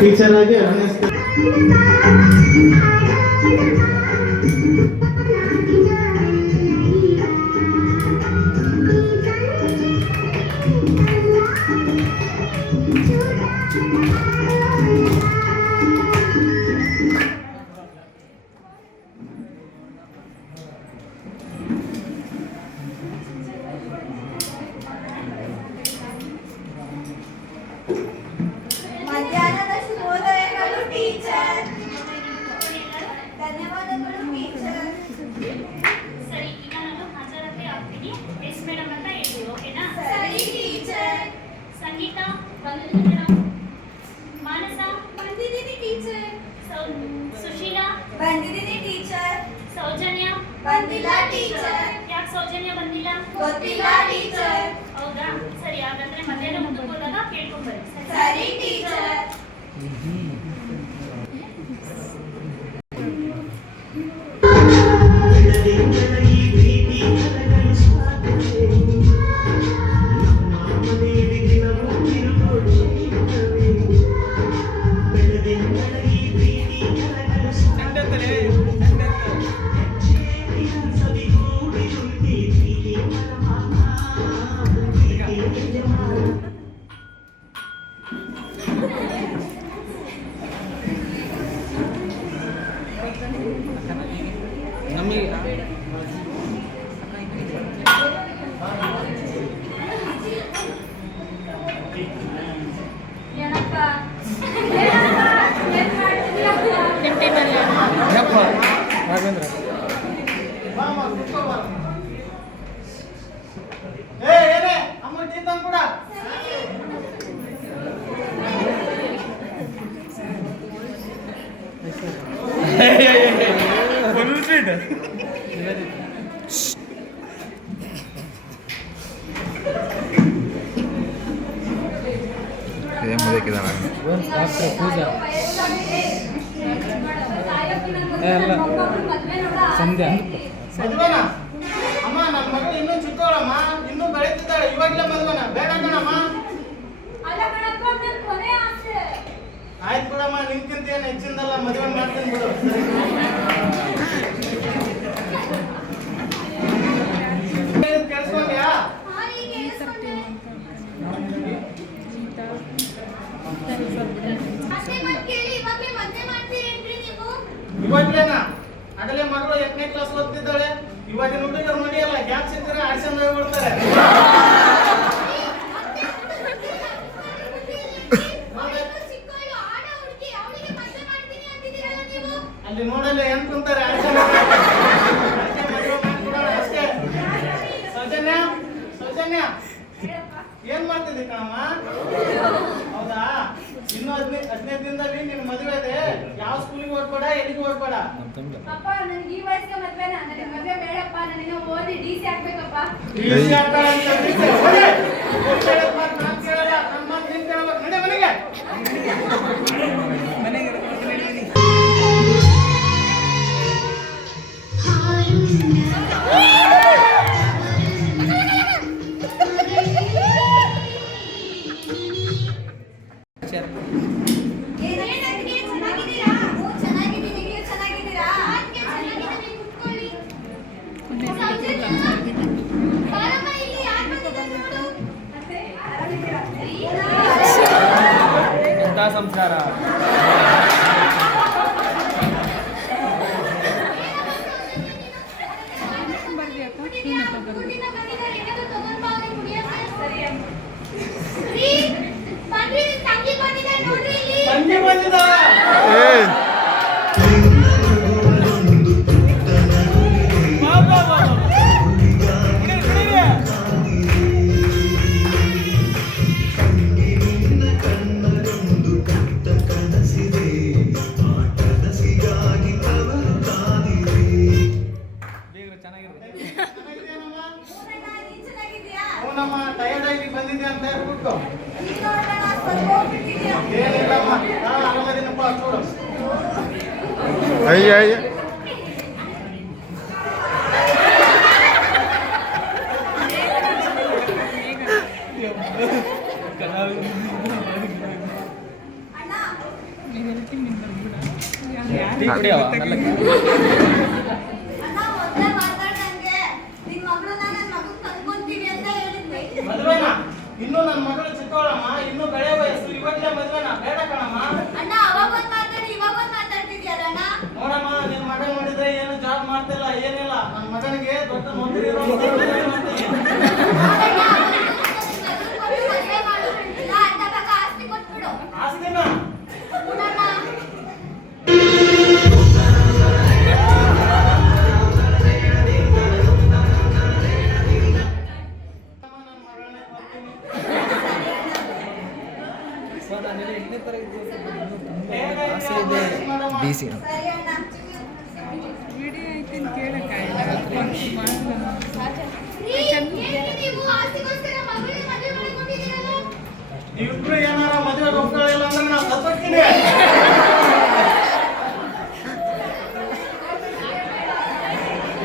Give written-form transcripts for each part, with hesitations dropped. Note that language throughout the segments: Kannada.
ಟೀಚರ್ ಆಗಿ ಅಭಿನಯಿಸ್ತಾರೆ. ಬಂದಿದ್ದೀನಿ ಟೀಚರ್. ಸೌಜನ್ಯ ಬಂದಿಲ್ಲ ಟೀಚರ್. ಯಾಕೆ ಸೌಜನ್ಯ ಬಂದಿಲ್ಲ? ಗೊತ್ತಿಲ್ಲ ಟೀಚರ್. ಹೌದಾ, ಸರಿ. ಹಾಗಾದ್ರೆ ಮಧ್ಯಾಹ್ನ ಮುಂದಕ್ಕೆ ಹೋದಾಗ ಕೇಳ್ಕೊಂಡ್ ಬನ್ನಿ. ಸರಿ ಟೀಚರ್. ಸಂಧ್ಯಾ ಅಮ್ಮ, ನನ್ನ ಮಗಳು ಇನ್ನೂ ಚಿಕ್ಕವಳಮ್ಮ, ಇನ್ನೂ ಬೆಳೀತಿದ್ದಾಳೆ. ಇವಾಗಲೇ ಮದುವೆನ ಬೇಡ ಕಣಮ್ಮ. ಆಯ್ತು ಬಿಡಮ್ಮ, ನಿನ್ಕಿಂತ ಏನು ಹೆಚ್ಚಿಂದಲ್ಲ, ಮದುವೆ ಮಾಡ್ತೀನಿ ಬಿಡು. ಕೇಳಿಸ್ಕೊಂಡ್ಯಾ? ಇವಾಗ್ಲೇನಾ? ಆಗಲೇ ಮಗಳು 8ನೇ ಕ್ಲಾಸ್ ಓದ್ತಿದ್ದಾಳೆ. ಇವಾಗಿನ ಹುಡುಗರು ನಡೆಯಲ್ಲ, ಗ್ಯಾಪ್ ಸಿಕ್ಕಿದ್ರೆ ಆಡ್ಸಂದ್ ಹೋಗ್ಬಿಡ್ತಾರೆ. ಅಲ್ಲಿ ನೋಡಲ್ಲ ಏನ್ ಕುಂತಾರೆ, ಅಷ್ಟೇ. ಸೌಜನ್ಯ, ಸೌಜನ್ಯ ಏನ್ ಮಾಡ್ತಿದ್ದಿ ಕಣಮ್ಮ? ಹೌದಾ, ಇನ್ನು 15 ದಿನದಲ್ಲಿ ನಿನ್ ಮದುವೆ ಇದೆ. ಯಾವ ಸ್ಕೂಲಿಗೆ ಓದ್ಬೇಡ, ಎಲ್ಲಿಗೆ ಓದ್ಬೇಡ. ಅಪ್ಪ, ನನಗೆ ಈ ವಯಸ್ಸಿಗೆ ಮದ್ವೆನ? ನನಗೆ ಮದ್ವೆ ಬೇಡಪ್ಪ. ನನಗೆ ಓದಿ DC ಆಗ್ಬೇಕಪ್ಪ. DC ಆಗ್ತಾಳೆ ಅಂತ DC ಹೋಗಿ. ಕೇಳೋದ್ ಮಾತು ನಾನ್ ಕೇಳಲ್ಲ, ನನ್ನ ಮಾತು ನೀನ್ ಕೇಳಬೇಕು. ನಡೆ ಮನೆಗೆ. ಸಂಸಾರ ತಂಗಿ ಬಂದಿದ. ಅವನಮ್ಮ ಟಯರ್ಡ್ ಆಗಿ ಬಂದಿದ್ದೆ ಅಂತ ಹೇಳ್ಬಿಟ್ಟು ಏನಿಲ್ಲಮ್ಮ, ನಾನು ಆರಾಮದಿನಪ್ಪ. చూడు ಅಯ್ಯ ಅಯ್ಯ ಅಣ್ಣ ಟೀ ಕುಡಿಯವ ಅಣ್ಣ ಮೊದಲೇ ಮಾತಾಡ್ದಂಗೆ ನಿನ್ ಮಗಳನ್ನ ನನ್ನ ಮಗನ್ ಕರ್ಕೊಂತೀವಿ ಅಂತ ಹೇಳಿದ್ವಿ. ಮದ್ವೆನಾ? ಇನ್ನು ನನ್ನ ಮಗಳು ಚಿಕ್ಕವಳಮ್ಮ, ಇನ್ನು ಬೆಳೆ ವಯಸ್ಸು, ಇವಾಗಲೇ ಮದ್ವೆನಾ? ಬೇಡ ಕಣಮ್ಮ. ಅಣ್ಣ ಅವಾಗ ಒಂದ್ ಮಾತಾಡಿ ಇವಾಗ ಒಂದ್ ಮಾತಾಡ್ತಿದ್ಯಾರಣ್ಣ. ನೋಡಮ್ಮ, ನಿನ್ ಮಗ ನೋಡಿದ್ರೆ ಏನು ಜಾಬ್ ಮಾಡ್ತಿಲ್ಲ, ಏನಿಲ್ಲ. ನನ್ನ ಮಗನಿಗೆ ದೊಡ್ಡ ನೌಕರಿ ಇರೋ ಮದುವೆ ಮಾಡ್ತೀನಿ. ಅಣ್ಣ, ಮದ್ವೆ ಮಾಡು. ಇಲ್ಲ, ಅಣ್ಣ ಮಗ ಆಸ್ತಿ ಕೊಟ್ಬಿಡು. ಆಸ್ತಿನ? ಅಣ್ಣ, ನನ್ನ ಮಗಳನ್ನೇ ಕೊಡ್ತೀನಿ. ಆಸೆ ಇದೆ. DC ಸರಿ ಅಣ್ಣ. ನೀವು ಆಸ್ತಿಗೋಸ್ಕರ ಮಗಳಿಗೆ ಮದುವೆ ಮಾಡ್ಕೊಂಡಿದ್ದೀರಲ್ಲ? ನೀವಿಬ್ರು ಏನಾರ ಮದುವೆ ಒಪ್ಕೊಳ್ಳಿಲ್ಲ ಅಂದ್ರೆ ನಾನು ಸತ್ತೋಗ್ತೀನಿ.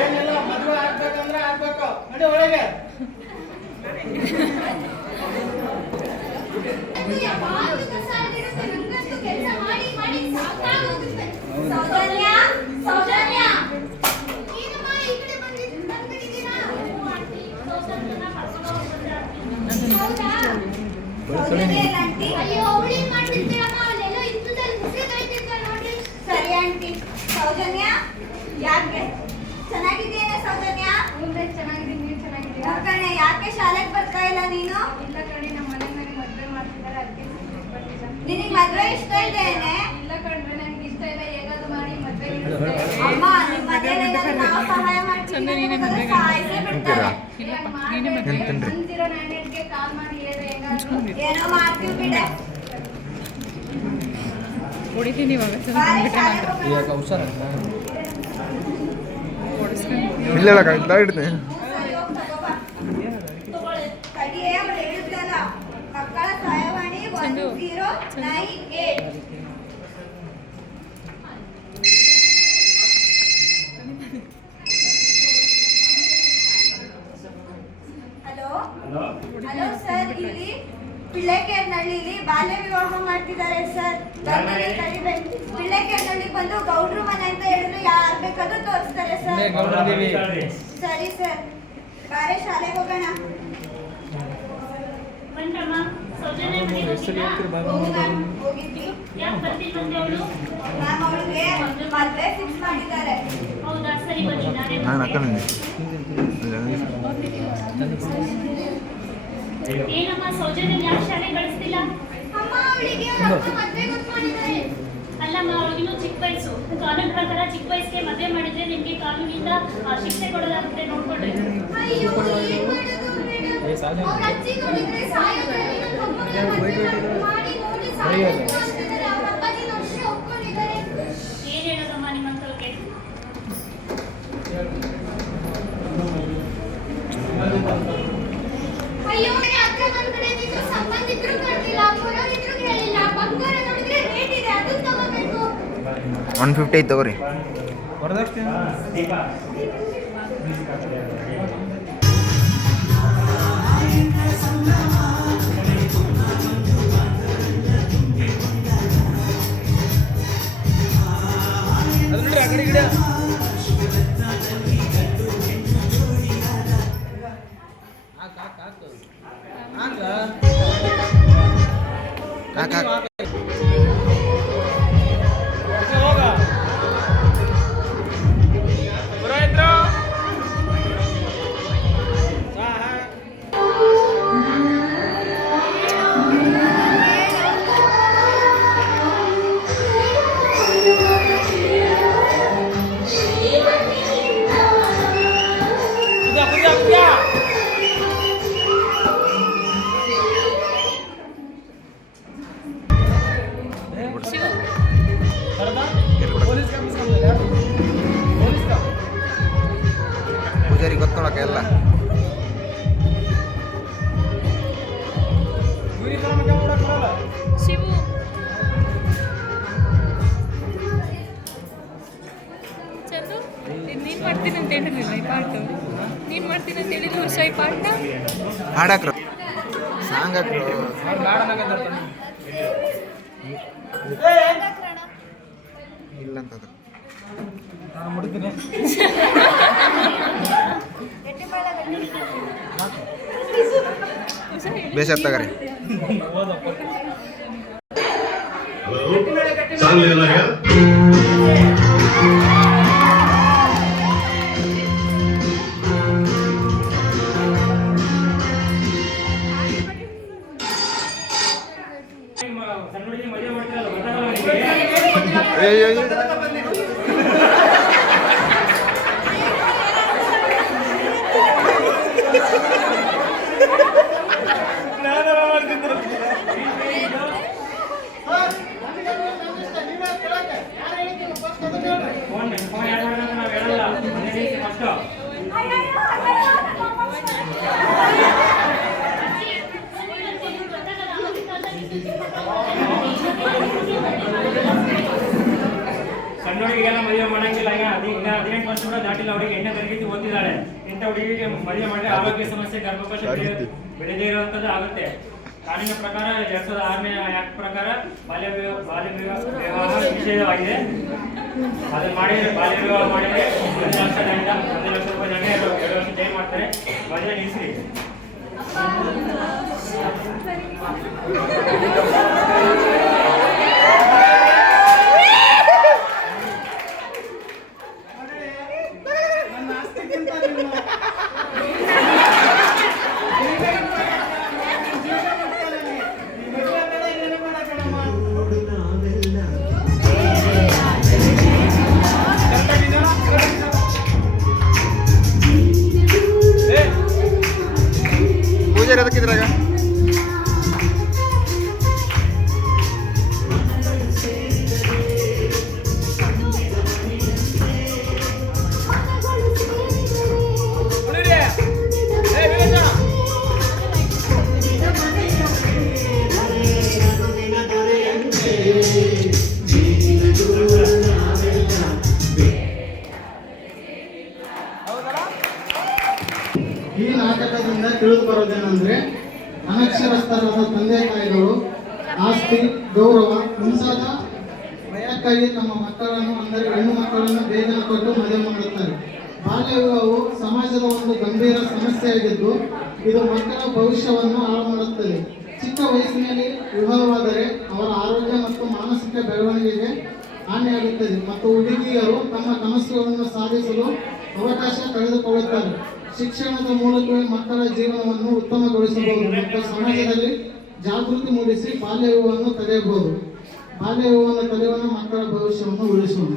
ಏನಿಲ್ಲ, ಮದುವೆ ಆಗ್ಬೇಕಂದ್ರೆ ಆಗ್ಬೇಕು. ನಡಿ ಒಳಗೆ. ಅದು ಯಾವಾಗ್ಲೂ ಕಸ ಆಗಿರುತ್ತೆ. ನಂಗಂತೂ ಕೆಲ್ಸ ಮಾಡಿ ಮಾಡಿ ಸಾಕಾಗೋಗುತ್ತೆ. ಸೌಜನ್ಯ, ಸೌಜನ್ಯ. ಏನಮ್ಮ ಈ ಕಡೆ ಬಂದ್ಬಿಟ್ಟಿದ್ದೀರಾ? ಹೌದಾ? ಸೌಜನ್ಯ ಇಲ್ಲ ಆಂಟಿ? ಅಯ್ಯೋ, ಅವಳೇನ್ ಮಾಡ್ತಿರ್ತೀರಮ್ಮ? ಅವಳೆಲ್ಲೋ ಇದ್ದದಲ್ಲಿ ಮುಸ್ರೆ ಕಾಯ್ತಿರ್ತಾಳೆ ನೋಡ್ರಿ. ಸರಿ ಆಂಟಿ. ಸೌಜನ್ಯ, ಯಾಕೆ ಚೆನ್ನಾಗಿದ್ದೀಯಾ ಸೌಜನ್ಯ? ಮುಂದೆ ಚೆನ್ನಾಗಿದ್ದೀನಿ, ನೀವು ಚೆನ್ನಾಗಿದ್ದೀರಾ? ಕಣೆ, ಯಾಕೆ ಶಾಲೆಗೆ ಬರ್ತಾ ಇಲ್ಲ ನೀನು? ಇಲ್ಲ ಕಣೆ, ನಮ್ಮ ಮನೆಯಲ್ಲಿ ಮದುವೆ ಮಾಡ್ತಿದ್ದಾರೆ, ಅದಕ್ಕೆ ಬಂದಿಲ್ಲ. ನಿನಗೆ ಮದುವೆ ಇಷ್ಟ ಇದೆಯೇನೆ? ಇಲ್ಲ ಕಣ್ರೆ, ನನಗೆ ಇಷ್ಟ ಇಲ್ಲ. ಹೇಗಾದ್ರು ಮಾಡಿ ಮದುವೆ ಅಮ್ಮ, ನಿಮ್ಮ ಮನೆಯಲ್ಲಿ ನಾವು ಸಹಾಯ ಮಾಡ್ತೀವಿ ಅಂದ್ರೆ ಸಾಯಿಸೇ ಬಿಡ್ತಾರೆ. ಅಂತಿರೋ ನ್ಯಾನೆಟ್ಗೆ ಕಾಲ್ ಮಾಡಿ ಹೇಳು ಹೇಗಾದ್ರು. ಏನೋ ಮಾಡ್ತೀವಿ ಬಿಡೆ. ಹೊಡಿತೀನಿ ಇವಾಗ ಬಾರೆ, ಶಾಲೆಗೆ ಹೋಗೋಣ. ಇವಾಗ ಹುಷಾರ ಇಲ್ಲ ಇಡ್ತೀನಿ. ಸರಿ, ಹೋಗ್ ತಗೋ ಬಾ. ತಡಿಯೇ, ಅವ್ಳು ಹೇಳಿದ್ಲಲ್ಲ, ಮಕ್ಕಳ ಸಹಾಯವಾಣಿ 1098. ಹಲೋ ಹಲೋ ಸರ್, ಇಲ್ಲಿ ಪಿಳ್ಳೆಕೆರೆನಹಳ್ಳಿಲಿ ಬಾಲ್ಯ ವಿವಾಹ ಮಾಡ್ತಿದ್ದಾರೆ ಸರ್. ಬಂದು ಕರಿಬೇಕು. ಪಿಳ್ಳೆಕೆರೆನಹಳ್ಳಿ ಬಂದು ಗೌಡ್ರು ಮನೆ ಅಂತ ಹೇಳಿದ್ರು, ಯಾರು ಬೇಕಾದ್ರೂ ತೋರಿಸ್ತಾರೆ ಸರ್. ಸರಿ ಸರ್, ಬಾರೆ ಶಾಲೆಗೆ ಹೋಗೋಣ. ಬಂದ್ರಮ್ಮ ಸೌಜನ್ಯ ಮನೆಗೆ ಹೋಗಿದ್ರಾ? ಹೋಗು ಮ್ಯಾಮ್, ಹೋಗಿದ್ವಿ. ಯಾಕೆ ಬರ್ತಿದ್ದಂತೆ ಅವಳು? ಮ್ಯಾಮ್, ಅವಳಿಗೆ ಮದುವೆ ಫಿಕ್ಸ್ ಮಾಡಿದ್ದಾರೆ. ಹೌದಾ, ಸರಿ ಬನ್ನಿ, ನಾನೇ ನಾನು ಬರ್ತೀನಿ. ಅಕ್ಕ ಏನಮ್ಮ ಸೌಜನ್ಯ ಯಾಕೆ ಶಾಲೆಗೆ ಕಳಿಸ್ತಿಲ್ಲ? ಅಮ್ಮ, ಅವಳಿಗೆ ಅವ್ರ ಅಕ್ಕ ಮದುವೆ ಗೊತ್ತು ಮಾಡಿದ್ದಾರೆ. ಅಲ್ಲಮ್ಮ, ಅವಳಿಗಿನ್ನೂ ಚಿಕ್ಕ ವಯಸ್ಸು. ಕಾನೂನು ಪ್ರಕಾರ ಚಿಕ್ಕ ವಯಸ್ಸಿಗೆ ಮದುವೆ ಮಾಡಿದ್ರೆ ನಿಮ್ಗೆ ಕಾನೂನಿಂದ ಶಿಕ್ಷೆ ಕೊಡೋದಾಗುತ್ತೆ, ನೋಡ್ಕೊಳ್ರಿ. ಅಯ್ಯೋ, ಏನ್ ಮಾಡೋದು ಮೇಡಮ್? ಅವ್ರ ಅಜ್ಜಿ ನೋಡಿದ್ರೆ ಸಾಯೋದ್ರಲ್ಲಿ ನನ್ನ ಮೊಮ್ಮಗನ ಮದುವೆ ಮಾಡಿ ನೋಡಿ ಸಾಯ್ಬೇಕು ಅಂತಿದ್ದಾರೆ. ಅವ್ರ ಅಪ್ಪಾಜಿ ಅಷ್ಟೇ ಒಪ್ಕೊಂಡಿದ್ದಾರೆ. ಏನ್ ಹೇಳೋದಮ್ಮ ನಿಮ್ಮಂತವ್ರಿಗೆ? ಅಯ್ಯೋ, ಅಕ್ಕ ಒಂದ್ ಕಡೆ ನಿಂತು ಸಂಬಂಧಿಕರು ಕರ್ದಿಲ್ಲ, ಪುರೋಹಿತರು ಹೇಳಿಲ್ಲ, ಬಂಗಾರ ನೋಡಿದ್ರೆ ರೇಟ್ ಇದೆ, ಅದನ್ನ ತಗೋಬೇಕು. 150 ಐತೆ ತಗೋರಿ. ವರದಕ್ಷಿಣೆ ಅದು ನೋಡ್ರಿ ಆ ಕಡೆ ಗಿಡ ಪೂಜಾರಿ ಗೊತ್ತೋಳಕ ಎಲ್ಲ. ಶಿವು ಚಂದು, ನೀನು ಮಾಡ್ತೀನಿ ಅಂತ ಹೇಳಿರಲಿಲ್ಲ ಈ ಪಾಠ. ನೀನು ಮಾಡ್ತೀನಿ ಅಂತ ಹೇಳಿದ್ರು ವರ್ಷ ಈ ಪಾಠ ಹಾಡಾಕ್ರು ಸಾಂಗ್ ಹಾಕ್ರು. ಬೇಡ ಇಲ್ಲ ಅಂತಂದ್ರೆ ನಾನು ಮುಡ್ತೀನಿ. ಬೇಸತ್ತ ತಗರಿ ಓದಪ್ಪ. सांगलीला ಸಣ್ಣವರಿಗೆಲ್ಲ ಮದುವೆ ಮಾಡಂಗಿಲ್ಲ. ಈಗ 18 ವರ್ಷ ಕೂಡ ದಾಟಿಲ್ಲ. ಅವರಿಗೆ 8ನೇ ತರಗತಿ ಓದಿದ್ದಾಳೆ. ಇಂಥ ಹುಡುಗಿಗೆ ಮದುವೆ ಮಾಡಿದ್ರೆ ಆರೋಗ್ಯ ಸಮಸ್ಯೆ, ಗರ್ಭಕೋಶ ಬೆಳೆದೇ ಇರುವಂತದ್ದು ಆಗುತ್ತೆ. ಕಾನೂನಿನ ಪ್ರಕಾರ 2006ನೇ ಆಕ್ಟ್ ಪ್ರಕಾರ ಬಾಲ್ಯ ವಿವಾಹ ನಿಷೇಧವಾಗಿದೆ. ಅದು ಮಾಡಿದ್ರೆ ಬಾಲ್ಯ ವಿವಾಹ ಮಾಡಿದ್ರೆ 1 ಲಕ್ಷ ದಂಡ, 1 ಲಕ್ಷ ರೂಪಾಯಿ ದಂಡ, 2 ವರ್ಷ ಜೈಲು ಮಾಡ್ತಾರೆ. ಮದುವೆ ನಿಲ್ಲಿಸಿ. ನನ್ನ ಆಸ್ತಿಗಿಂತ ನಿಮ್ಮ ಜೀವನ ಮಾಡ್ತಾರೆ ನನಗೆ. ಈ ಮದುವೆ ಬೇಡ, ಇನ್ನೇನು ಬೇಡ ಕಣಮ್ಮ. ಪೂಜಾರಿ ಅದಕ್ಕಿದ್ರಾಗ ಈ ನಾಟಕದಿಂದ ತಿಳಿದು ಬರೋದೇನೆಂದ್ರೆ ಅನಕ್ಷರಸ್ಥರಾದ ತಂದೆ ತಾಯಿಗಳು ಆಸ್ತಿ, ಗೌರವ ಮುಂತಾದ ಭಯಕ್ಕಾಗಿ ತಮ್ಮ ಮಕ್ಕಳನ್ನು, ಅಂದರೆ ಹೆಣ್ಣು ಮಕ್ಕಳನ್ನು ಬೇಗನೆ ಕೊಟ್ಟು ಮದುವೆ ಮಾಡುತ್ತಾರೆ. ಬಾಲ್ಯ ವಿವಾಹವು ಸಮಾಜದ ಒಂದು ಗಂಭೀರ ಸಮಸ್ಯೆಯಾಗಿದ್ದು ಇದು ಮಕ್ಕಳ ಭವಿಷ್ಯವನ್ನು ಹಾಳು ಮಾಡುತ್ತದೆ. ಚಿಕ್ಕ ವಯಸ್ಸಿನಲ್ಲಿ ವಿವಾಹವಾದರೆ ಅವರ ಆರೋಗ್ಯ ಮತ್ತು ಮಾನಸಿಕ ಬೆಳವಣಿಗೆಗೆ ಹಾನಿಯಾಗುತ್ತದೆ ಮತ್ತು ಹುಡುಗಿಯರು ತಮ್ಮ ಕನಸುಗಳನ್ನು ಸಾಧಿಸಲು ಅವಕಾಶ ಕಳೆದುಕೊಳ್ಳುತ್ತಾರೆ. ಶಿಕ್ಷಣದ ಮೂಲಕವೇ ಮಕ್ಕಳ ಜೀವನವನ್ನು ಉತ್ತಮಗೊಳಿಸಬಹುದು ಮತ್ತು ಸಮಾಜದಲ್ಲಿ ಜಾಗೃತಿ ಮೂಡಿಸಿ ಬಾಲ್ಯ ವಿವಾಹವನ್ನು ತಡೆಯಬಹುದು. ಬಾಲ್ಯ ವಿವಾಹವನ್ನು ತಡೆಯುವ ಮಕ್ಕಳ ಭವಿಷ್ಯವನ್ನು ಉಳಿಸೋಣ.